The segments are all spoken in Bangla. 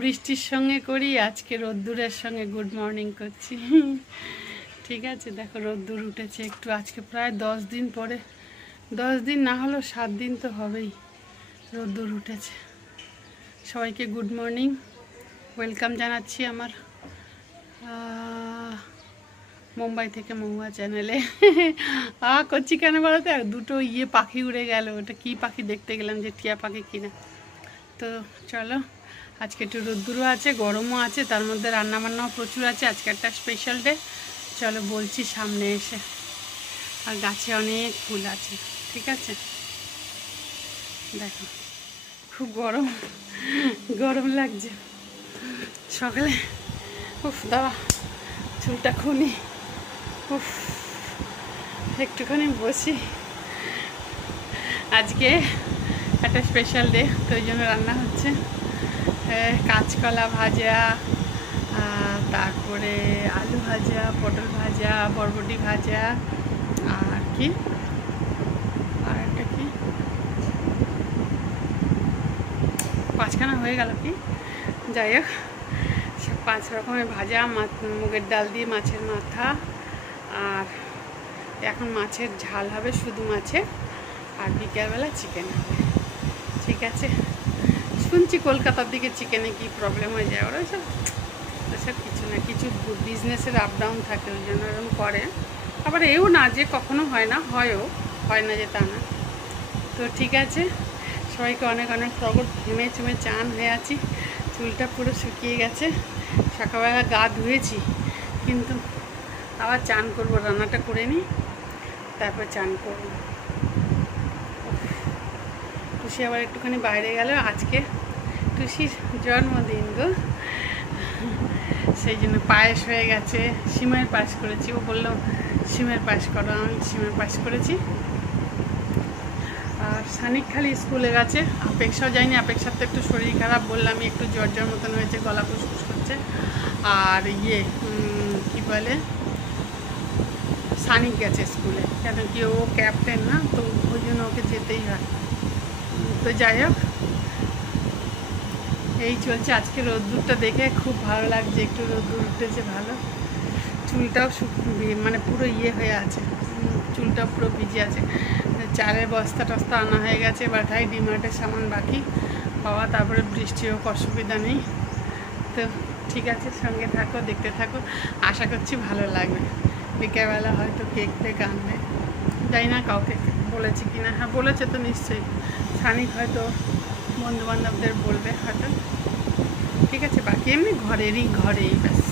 বৃষ্টির সঙ্গে করি, আজকে রোদ্দুরের সঙ্গে গুড মর্নিং করছি। ঠিক আছে, দেখো রোদ্দুর উঠেছে একটু, আজকে প্রায় 10 দিন পরে, 10 দিন না হলেও 7 দিন তো হবেই রোদ্দুর উঠেছে। সবাইকে গুড মর্নিং, ওয়েলকাম জানাচ্ছি আমার মুম্বাই থেকে মহুয়া চ্যানেলে। করছি কেন বলো তো, দুটো পাখি উড়ে গেল, ওটা কি পাখি দেখতে গেলাম যে টিয়া পাখি কিনা। তো চলো, আজকে একটু রোদ্দুরও আছে, গরমও আছে, তার মধ্যে রান্নাবান্নাও প্রচুর আছে, আজকে একটা স্পেশাল ডে। চলো বলছি সামনে এসে। আর গাছে অনেক ফুল আছে, ঠিক আছে। দেখো খুব গরম গরম লাগছে সকালে। উফ দাঁড়া, চুলটা খুনি। উফ, একটুখানি বসি। আজকে একটা স্পেশাল ডে, তো ওই জন্য রান্না হচ্ছে কাঁচকলা ভাজা, তারপরে আলু ভাজা, পটল ভাজা, বরবটি ভাজা, আর কি আর একটা কি, 5খানা হয়ে গেল কি, যাই হোক 5 রকমের ভাজা, মুগের ডাল দিয়ে মাছের মাথা, আর এখন মাছের ঝাল হবে শুধু মাছের, আর বিকেলবেলা চিকেন হবে। ঠিক আছে, শুনছি কলকাতার দিকে চিকেনে কি প্রবলেম হয়ে যায়, ওরা ওসব কিছু না, কিছু বিজনেসের আপ ডাউন থাকে, ওই জন্য এরকম করে। আবার এও না যে কখনো হয় না, হয় না যে তা না। তো ঠিক আছে, সবাইকে অনেক অনেক প্রগট, ঘেমে চুমে চান হয়ে আছি, চুলটা পুরো শুকিয়ে গেছে। সকালবেলা গা ধুয়েছি, কিন্তু আবার চান করবো, রান্নাটা করে নিই তারপর চান করবো। টুসি আবার একটুখানি বাইরে গেল, আজকে টুসির জন্মদিন গো, সেই জন্য পায়েস হয়ে গেছে, সিমের পায়েস করেছি। ও বললো সিমের পায়েস করো, আমি সিমের পায়েস করেছি। আর সানিক খালি স্কুলে গেছে, আপেক্ষাও যায়নি, আপেক্ষার তো একটু শরীর খারাপ, বললাম একটু জ্বর মতন হয়েছে, গলা ফুসফুস করছে। আর কি বলে, সানিক গেছে স্কুলে, কেন কি ও ক্যাপ্টেন না, তো ওই জন্য ওকে যেতেই হয়। তো যাই হোক, এই চলছে। আজকে রোদ্দুরটা দেখে খুব ভালো লাগছে, একটু রোদ্দুর উঠেছে ভালো। চুলটাও মানে পুরো হয়ে আছে, চুলটা পুরো ভিজে আছে। চালের বস্তা টস্তা আনা হয়ে গেছে, এবার খাই ডিমার্টের সামান বাকি পাওয়া, তারপরে বৃষ্টি হোক অসুবিধা নেই। তো ঠিক আছে, সঙ্গে থাকো, দেখতে থাকো, আশা করছি ভালো লাগবে। বিকেলবেলা হয়তো কেক ফেক আনবে, জানি না কাউকে বলেছি কিনা, হ্যাঁ বলেছে তো নিশ্চয়ই, সানিক হয়তো বন্ধুবান্ধবদের বলবে হয়তো। ঠিক আছে, বাকি এমনি ঘরেই ব্যাস,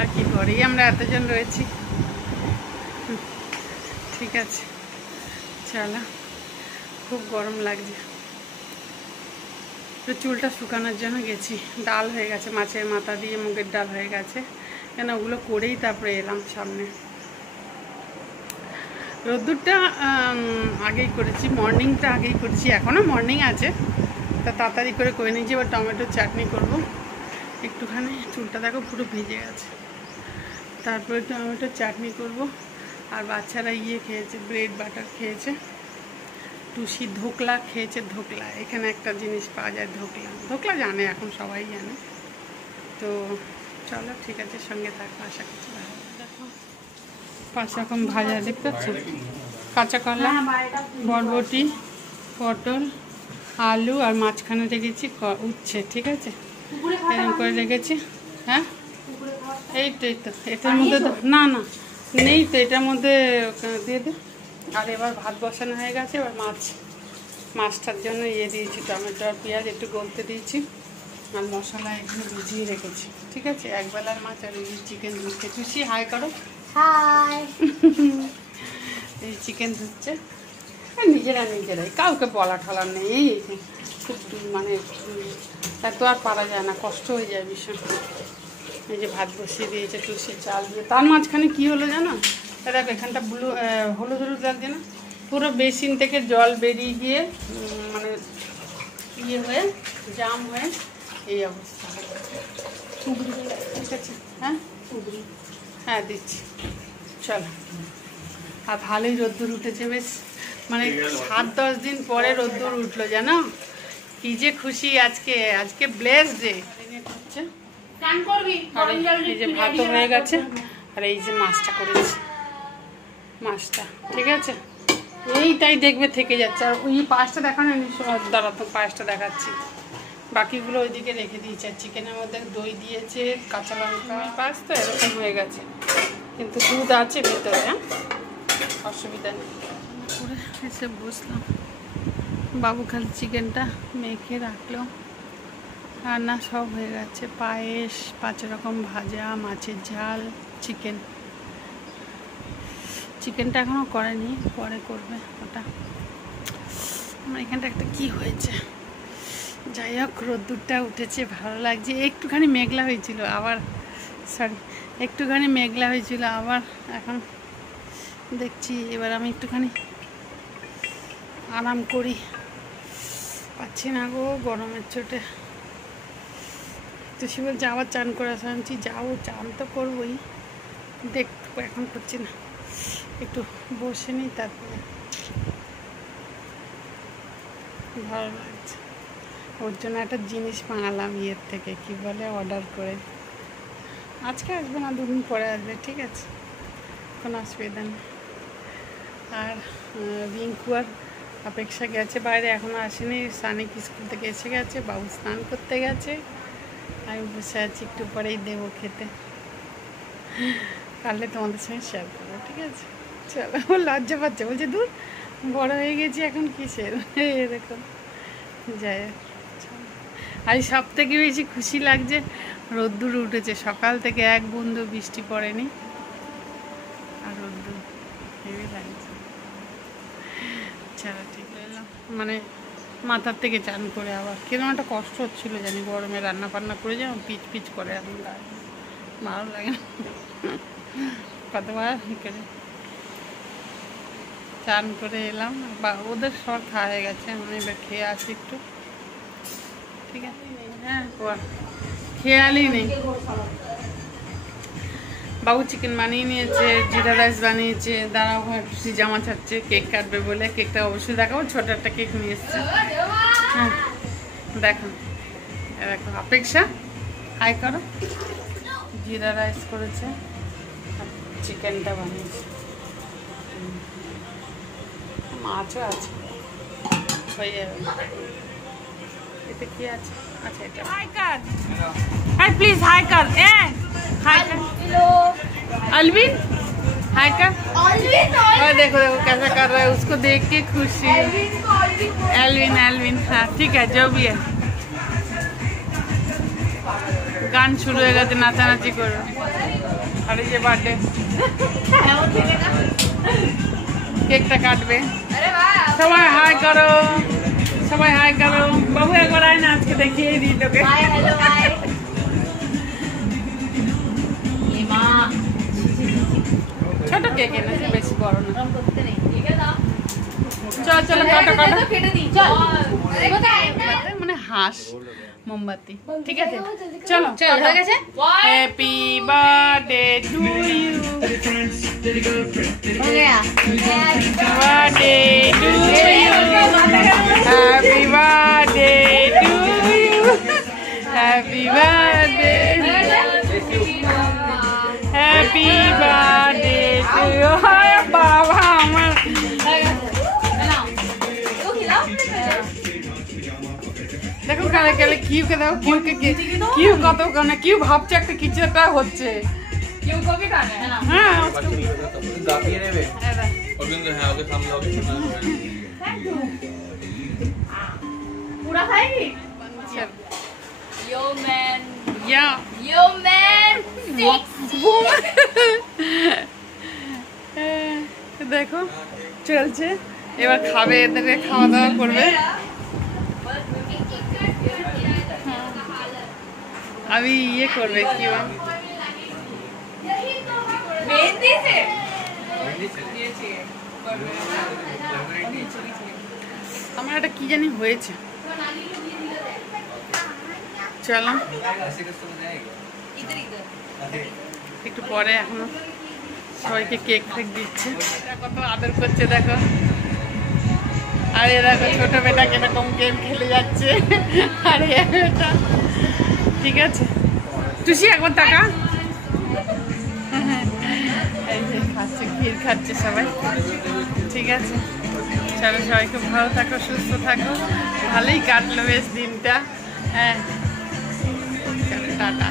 আর কি, ঘরেই আমরা এতজন রয়েছি। ঠিক আছে, চলো, খুব গরম লাগছে। তো চুলটা শুকানোর জন্য গেছি, ডাল হয়ে গেছে, মাছের মাথা দিয়ে মুগের ডাল হয়ে গেছে, কেন ওগুলো করেই তারপরে এলাম সামনে। রোদ্দুরটা আগেই করেছি, মর্নিংটা আগেই করেছি, এখনও মর্নিং আছে, তা তাড়াতাড়ি করে নিয়েছি। এবার টমেটোর চাটনি করব, একটুখানি চুলটা দেখো পুরো ভিজে গেছে, তারপরে টমেটোর চাটনি করব। আর বাচ্চারা খেয়েছে, ব্রেড বাটার খেয়েছে, টুসি ধোকলা খেয়েছে। ধোকলা, এখানে একটা জিনিস পাওয়া যায়, ধোকলা জানে, এখন সবাই জানে। তো চলো ঠিক আছে, সঙ্গে থাকো, আশা করছি ভালো। দেখো 5 রকম ভাজা দেখতে পাচ্ছ, কাঁচা কলা, বরবটি, পটল, আলু, আর মাঝখানে রেখেছি উচ্ছে। ঠিক আছে, এরকম করে রেখেছি। হ্যাঁ এই তো এটার মধ্যে না নেই তো, এটার মধ্যে দিয়ে দে। আর এবার ভাত বসানো হয়ে গেছে, এবার মাছটার জন্য দিয়েছি, টমেটো আর পেঁয়াজ একটু গলতে দিয়েছি, আর মশলা এখানে ভিজিয়ে রেখেছি। ঠিক আছে, একবেলার মাছ আর চিকেন ধুচ্ছে। টুসি হাই করো, হাই। এই চিকেন ধুচ্ছে, নিজেরাই, কাউকে বলা ঠলা নেই। খুব মানে এত আর পারা যায় না, কষ্ট হয়ে যায় ভীষণ। এই যে ভাত বসিয়ে দিয়েছে টুসি চাল দিয়ে, তার মাঝখানে কি হলো জানো, এটা এখানটা হলুদ লাগছে না, পুরো বেসিন থেকে জল বেরিয়ে গিয়ে মানে হয়ে জাম হয়ে এই অবস্থা। ঠিক আছে, হ্যাঁ দিচ্ছি, চলো। আর ভালোই রোদ্দুর উঠেছে বেশ, মানে 7-10 দিন পরে রোদ্দুর উঠলো জানো, কি যে খুশি আজকে, আজকে ব্লেস ডে। এই যে ভাতও হয়ে গেছে, আর এই যে মাছটা করেছি, মাছটা ঠিক আছে, এইটাই দেখবে থেকে যাচ্ছে। আর ওই পায়েসটা দেখানো দাঁড়া, তো পায়েসটা দেখাচ্ছি, বাকিগুলো ওইদিকে রেখে দিয়েছি। আর চিকেনের মধ্যে দই দিয়েছে, কাঁচা লঙ্কা, পায়েস তো এরকম হয়ে গেছে, কিন্তু দুধ আছে ভেতরে, হ্যাঁ অসুবিধা নেই। করে এসে বসলাম, বাবু খালি চিকেনটা মেখে রাখলো, রান্না সব হয়ে গেছে, পায়েস, 5 রকম ভাজা, মাছের ঝাল, চিকেনটা এখনও করেনি, পরে করবে ওটা। আমার এখানটা একটা কি হয়েছে, যাই হোক রোদ্দুরটা উঠেছে, ভালো লাগছে। একটুখানি মেঘলা হয়েছিল আবার, একটুখানি মেঘলা হয়েছিল আবার, এখন দেখছি এবার আমি একটুখানি আরাম করি, পাচ্ছি না গো গরমের চোটে। তো সে বলছে আবার চান করে আসছি, যাবো, চান তো করবোই, দেখবো, এখন করছি না, একটু বসে নিই, তারপরে ভালো লাগছে। ওর জন্য একটা জিনিস বানালাম ইয়ের থেকে, কি বলে, অর্ডার করে। আজকে আসবে না, 2 দিন পরে আসবে, ঠিক আছে, কোনো অসুবিধা নেই। আর রিঙ্কু আর অপেক্ষা গেছে বাইরে, এখনও আসেনি। সানিক স্কুল থেকে এসে গেছে, বাবু স্নান করতে গেছে, আমি বসে আছি, একটু পরেই দেবো খেতে, পারলে তোমাদের সঙ্গে শেয়ার করবো, ঠিক আছে। চলো, ও লজ্জা পাচ্ছে, বলছে দূর বড় হয়ে গেছি এখন কিসের, এরকম। যাই হোক, আর সব থেকে বেশি খুশি লাগছে, রোদ্দুর উঠেছে, সকাল থেকে এক বুন্দু বৃষ্টি পড়েনি, আর রোদ্দুর হেভি লাগছে। চলো ঠিক এলাম, মানে মাথার থেকে চান করে আবার কিরকম একটা কষ্ট হচ্ছিলো জানি, গরমে রান্না বান্না করে যাও, পিচ পিচ করে, এখন ভালো লাগে না, কতবার করে চান করে এলাম। বা ওদের সব খাওয়া হয়ে গেছে, আমি এবার খেয়ে আসি একটু, ঠিক আছে। হ্যাঁ, খেয়ালই নেই, বাবু চিকেন বানিয়ে নিয়েছে, জিরা রাইস বানিয়েছে, দাঁড়াও খুশি জামা ছাড়ছে, কেক কাটবে বলে, কেকটা অবশ্যই দেখাবো, ছোট একটা কেক নিয়ে এসছে। হ্যাঁ দেখো, দেখো অপেক্ষা, হাই করো, জিরা রাইস করেছে, চিকেনটা বানিয়েছে, মাছও আছে, হয়ে যাবে। এতে কি আছে, আচ্ছা এটা হাই কর, হাই প্লিজ হাই কর, हाय हेलो अलविन, हाय कर और देखो देखो कैसा कर रहा है, उसको देख के खुशी। एल्विन, हाँ ठीक है, जो भी है। गान शुरू हो गया, नाचानाची करो, और ये बर्थडे केकটা কাটবে, সবাই হাই করো, সবাই হাই করো, বাবু একবার আয় না, আজকে দেখিয়ে দিই তোকে। হাই হ্যালো হাই, ছোট কেক এনেছে, বেশি বড় না। চল চলো, কাটো কাটো, মানে হাঁস মোমবাতি, ঠিক আছে, চলো চলো, হয়ে গেছে। Happy birthday to you, birthday to you, happy birthday to you, happy birthday, happy birthday to you. বাবা আমার দেখো, কালে কালে কিউকে দাও, কিউকে কিউ কত না, কিউ ভাবছে একটা কিছু একটা হচ্ছে, কিউ কবি কানে, হ্যাঁ গাপিয়ে নেবে, और बिंदु है ओके सामने ओके पूरा खाएगी। यो मैन, यो मैन देखो চলছে, এবার খাবে, এদেরকে খাওয়া দাওয়া করবে। अभी ये করবে কি আমার একটা কি জানি হয়েছে, চলো একটু পরে, এখনো সবাইকে কেক ফেক দিচ্ছে, কত আদর করছে দেখো, আর এরকম ছোট মেয়েটা কিরকম গেম খেলে যাচ্ছে। আর এটা ঠিক আছে, টুসি একবার টাকা। এই যে খাচ্ছে, ক্ষীর খাচ্ছে সবাই। ঠিক আছে, চলো সবাই খুব ভালো থাকো, সুস্থ থাকো। ভালোই কাটলো বেশ দিনটা। হ্যাঁ, চলো টাটা।